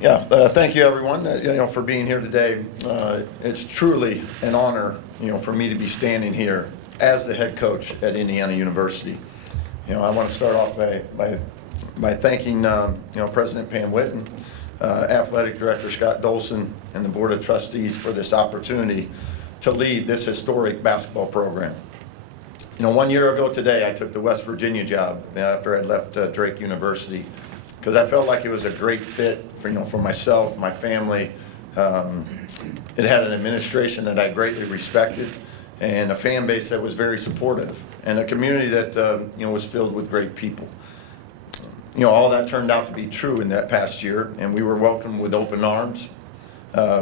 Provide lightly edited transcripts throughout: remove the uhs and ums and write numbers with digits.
Thank you, everyone, for being here today. It's truly an honor, for me to be standing here as the head coach at Indiana University. I want to start off by thanking, President Pam Whitten, Athletic Director Scott Dolson, and the Board of Trustees for this opportunity to lead this historic basketball program. 1 year ago today, I took the West Virginia job after I'd left Drake University, because I felt like it was a great fit for myself, my family. It had an administration that I greatly respected, and a fan base that was very supportive, and a community that was filled with great people. All that turned out to be true in that past year, and we were welcomed with open arms.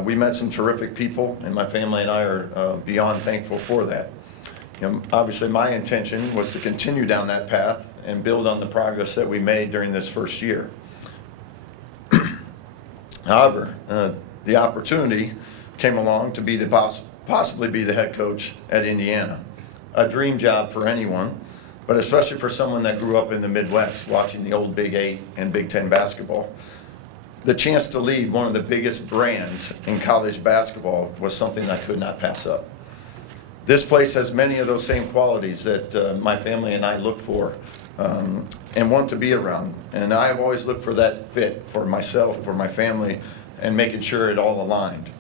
We met some terrific people, and my family and I are beyond thankful for that. Obviously, my intention was to continue down that path and build on the progress that we made during this first year. However, the opportunity came along to be possibly be the head coach at Indiana. A dream job for anyone, but especially for someone that grew up in the Midwest watching the old Big 8 and Big 10 basketball. The chance to lead one of the biggest brands in college basketball was something I could not pass up. This place has many of those same qualities that my family and I look for and want to be around. And I've always looked for that fit for myself, for my family, and making sure it all aligned.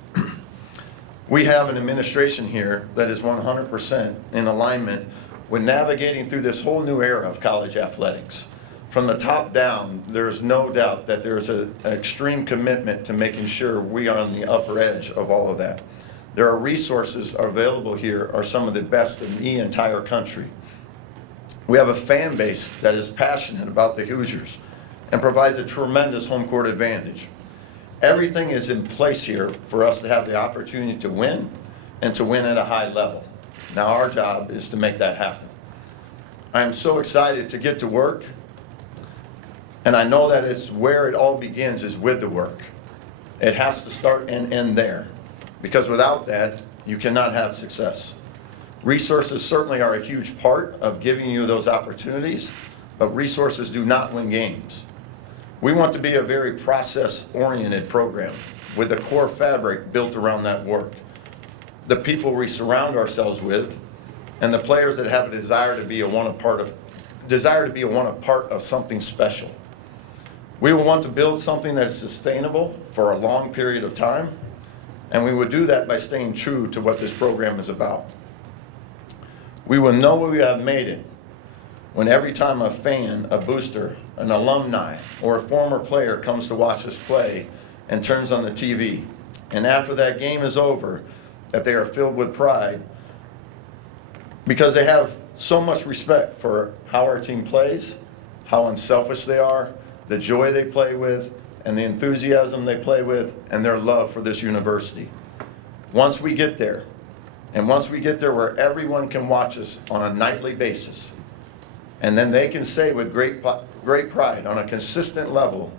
We have an administration here that is 100% in alignment with navigating through this whole new era of college athletics. From the top down, there's no doubt that there's an extreme commitment to making sure we are on the upper edge of all of that. There are resources available here are some of the best in the entire country. We have a fan base that is passionate about the Hoosiers and provides a tremendous home court advantage. Everything is in place here for us to have the opportunity to win and to win at a high level. Now our job is to make that happen. I am so excited to get to work, and I know that it's where it all begins is with the work. It has to start and end there, because without that, you cannot have success. Resources certainly are a huge part of giving you those opportunities, but resources do not win games. We want to be a very process-oriented program with a core fabric built around that work. The people we surround ourselves with, and the players that have a desire to be a part of something special. We will want to build something that is sustainable for a long period of time, and we would do that by staying true to what this program is about. We will know we have made it when every time a fan, a booster, an alumni, or a former player comes to watch us play and turns on the TV, and after that game is over, that they are filled with pride because they have so much respect for how our team plays, how unselfish they are, the joy they play with, and the enthusiasm they play with, and their love for this university. Once we get there, and once we get there where everyone can watch us on a nightly basis, and then they can say with great pride on a consistent level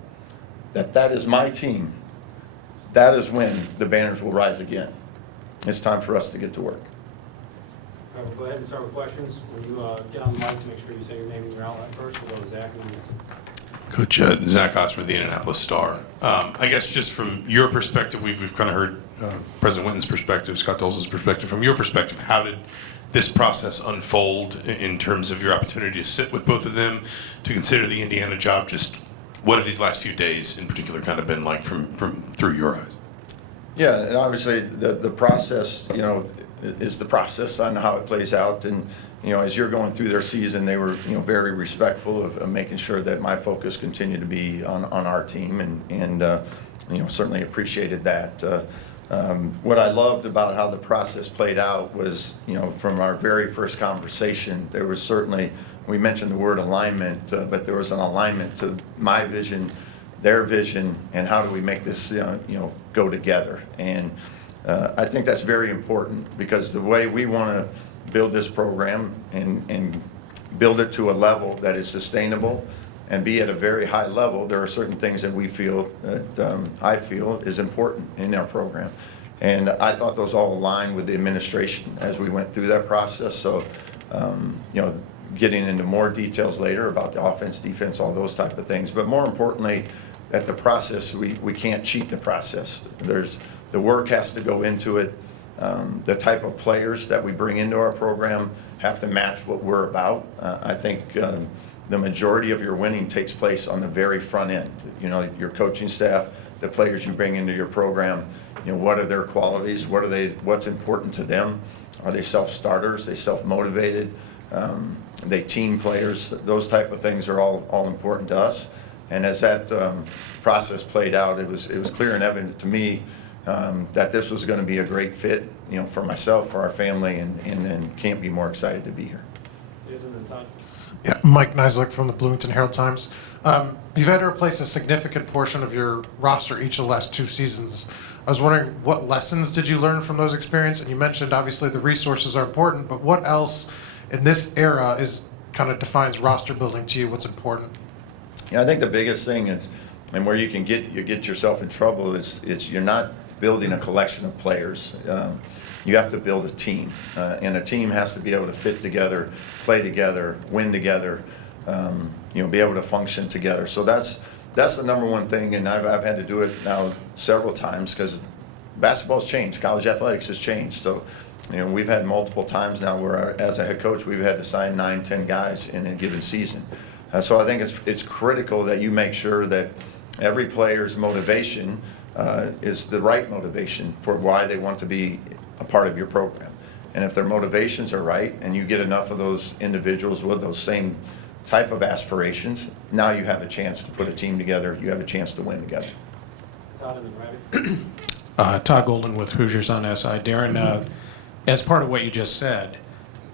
that that is my team, that is when the banners will rise again. It's time for us to get to work. All right, we'll go ahead and start with questions. When you get on the mic, make sure you say your name and your outlet first. We'll go with Zach and then Coach, Zach Osmer, the Indianapolis Star. I guess just from your perspective, we've kind of heard President Whitten's perspective, Scott Dolson's perspective. From your perspective, how did this process unfold in terms of your opportunity to sit with both of them, to consider the Indiana job? Just what have these last few days in particular kind of been like from through your eyes? Yeah, and obviously the process, is the process on how it plays out. And, as you're going through their season, they were, very respectful of making sure that my focus continued to be on our team, and certainly appreciated that. What I loved about how the process played out was, from our very first conversation, there was certainly, we mentioned the word alignment, but there was an alignment to my vision, their vision, and how do we make this, go together. And I think that's very important, because the way we want to build this program and build it to a level that is sustainable and be at a very high level, there are certain things that we feel, that I feel is important in our program. And I thought those all aligned with the administration as we went through that process. So, getting into more details later about the offense, defense, all those type of things. But more importantly, that the process, we can't cheat the process. The work has to go into it. The type of players that we bring into our program have to match what we're about. I think the majority of your winning takes place on the very front end. You know, your coaching staff, the players you bring into your program, you know, what are their qualities? What's important to them? Are they self-starters? Are they self-motivated? They team players? Those type of things are all important to us. And as that process played out, it was clear and evident to me that this was going to be a great fit, you know, for myself, for our family, and can't be more excited to be here. Isn't the time? Yeah, Mike Neislick from the Bloomington Herald-Times. You've had to replace a significant portion of your roster each of the last 2 seasons. I was wondering, what lessons did you learn from those experiences? And you mentioned, obviously, the resources are important, but what else in this era kind of defines roster building to you? What's important? Yeah, I think the biggest thing is, and where you get yourself in trouble is you're not building a collection of players. You have to build a team, and a team has to be able to fit together, play together, win together, you know, be able to function together. So that's the number one thing, and I've had to do it now several times because basketball's changed, college athletics has changed. So, you know, we've had multiple times now where, as a head coach, we've had to sign 9, 10 guys in a given season. So I think it's critical that you make sure that every player's motivation is the right motivation for why they want to be a part of your program. And if their motivations are right and you get enough of those individuals with those same type of aspirations, now you have a chance to put a team together, you have a chance to win together. Todd and then Ravi. Todd Golden with Hoosiers on SI. Darren, as part of what you just said,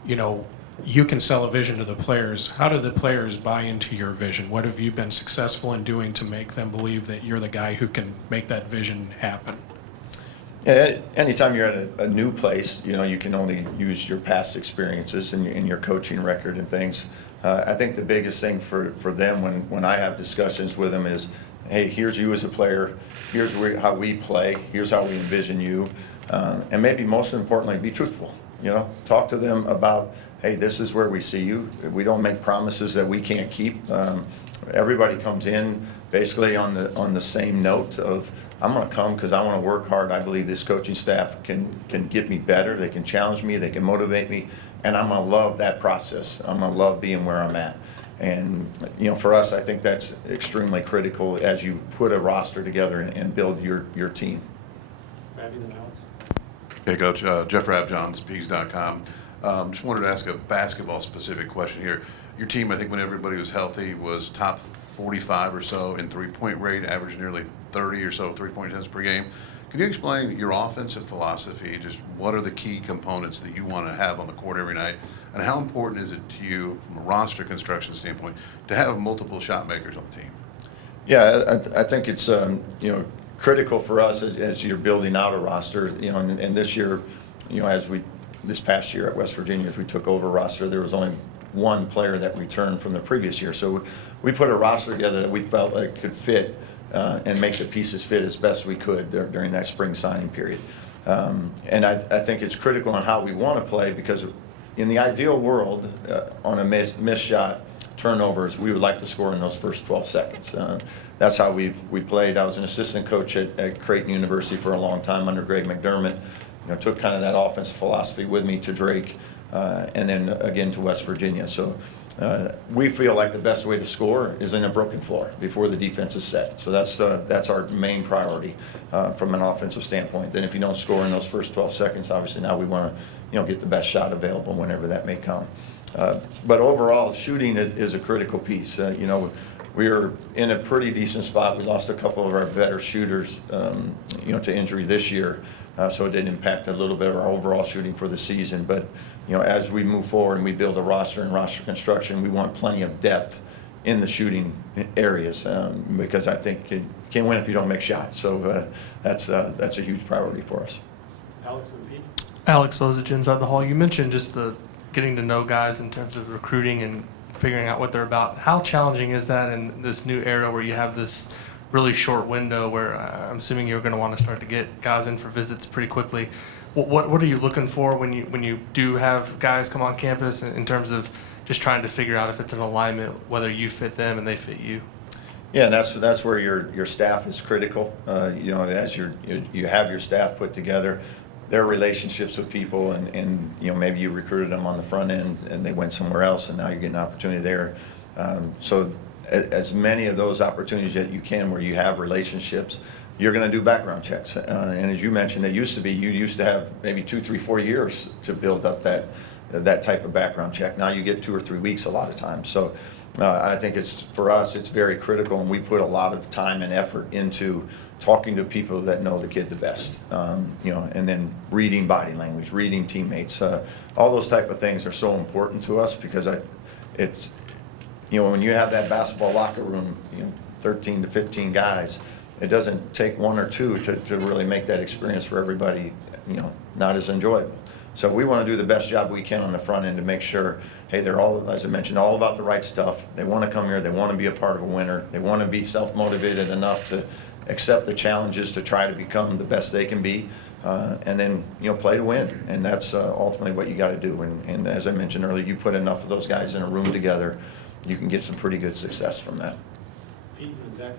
you know, you can sell a vision to the players. How do the players buy into your vision? What have you been successful in doing to make them believe that you're the guy who can make that vision happen? Yeah, anytime you're at a new place, you know, you can only use your past experiences and your coaching record and things. I think the biggest thing for them when I have discussions with them is, hey, here's you as a player, here's how we play, here's how we envision you, and maybe most importantly, be truthful. You know, talk to them about, hey, this is where we see you. We don't make promises that we can't keep. Everybody comes in basically on the same note of, I'm going to come because I want to work hard. I believe this coaching staff can get me better. They can challenge me. They can motivate me. And I'm going to love that process. I'm going to love being where I'm at. And, you know, for us, I think that's extremely critical as you put a roster together and build your team. Ravi, then Alex. Hey, Coach. Jeff Rabjohn, Speaks.com. Just wanted to ask a basketball-specific question here. Your team, I think when everybody was healthy, was top 45 or so in three-point rate, averaged nearly 30 or so three-point attempts per game. Can you explain your offensive philosophy? Just what are the key components that you want to have on the court every night? And how important is it to you, from a roster construction standpoint, to have multiple shot makers on the team? Yeah, I think it's you know, critical for us as you're building out a roster. You know, and this year, you know, this past year at West Virginia, as we took over roster, there was only one player that returned from the previous year. So we put a roster together that we felt like could fit and make the pieces fit as best we could during that spring signing period. And I think it's critical on how we want to play, because in the ideal world, on a missed shot, turnovers, we would like to score in those first 12 seconds. That's how we played. I was an assistant coach at Creighton University for a long time under Greg McDermott. You know, took kind of that offensive philosophy with me to Drake, and then again to West Virginia. So we feel like the best way to score is in a broken floor before the defense is set. So that's our main priority from an offensive standpoint. Then if you don't score in those first 12 seconds, obviously now we want to, you know, get the best shot available whenever that may come. But overall, shooting is a critical piece. You know, we were in a pretty decent spot. We lost a couple of our better shooters, you know, to injury this year. So it did impact a little bit of our overall shooting for the season. But, you know, as we move forward and we build a roster and roster construction, we want plenty of depth in the shooting areas, because I think you can't win if you don't make shots. So that's a huge priority for us. Alex and Pete. Alex Bozich inside the hall. You mentioned just the getting to know guys in terms of recruiting and figuring out what they're about. How challenging is that in this new era where you have this really short window where I'm assuming you're going to want to start to get guys in for visits pretty quickly? What are you looking for when you do have guys come on campus in terms of just trying to figure out if it's an alignment, whether you fit them and they fit you? Yeah, and that's where your staff is critical. You know, as you have your staff put together, their relationships with people, and you know, maybe you recruited them on the front end and they went somewhere else, and now you're getting an opportunity there. So as many of those opportunities that you can where you have relationships, you're going to do background checks. And as you mentioned, you used to have maybe 2, 3, 4 years to build up that type of background check. Now you get 2 or 3 weeks a lot of times. So I think for us, it's very critical, and we put a lot of time and effort into talking to people that know the kid the best, you know, and then reading body language, reading teammates. All those type of things are so important to us because it's, you know, when you have that basketball locker room, you know, 13 to 15 guys, it doesn't take 1 or 2 to really make that experience for everybody, you know, not as enjoyable. So we want to do the best job we can on the front end to make sure, hey, they're all, as I mentioned, all about the right stuff. They want to come here. They want to be a part of a winner. They want to be self-motivated enough to accept the challenges to try to become the best they can be, and then, you know, play to win. And that's ultimately what you got to do. And as I mentioned earlier, you put enough of those guys in a room together, you can get some pretty good success from that. Pete and Zach,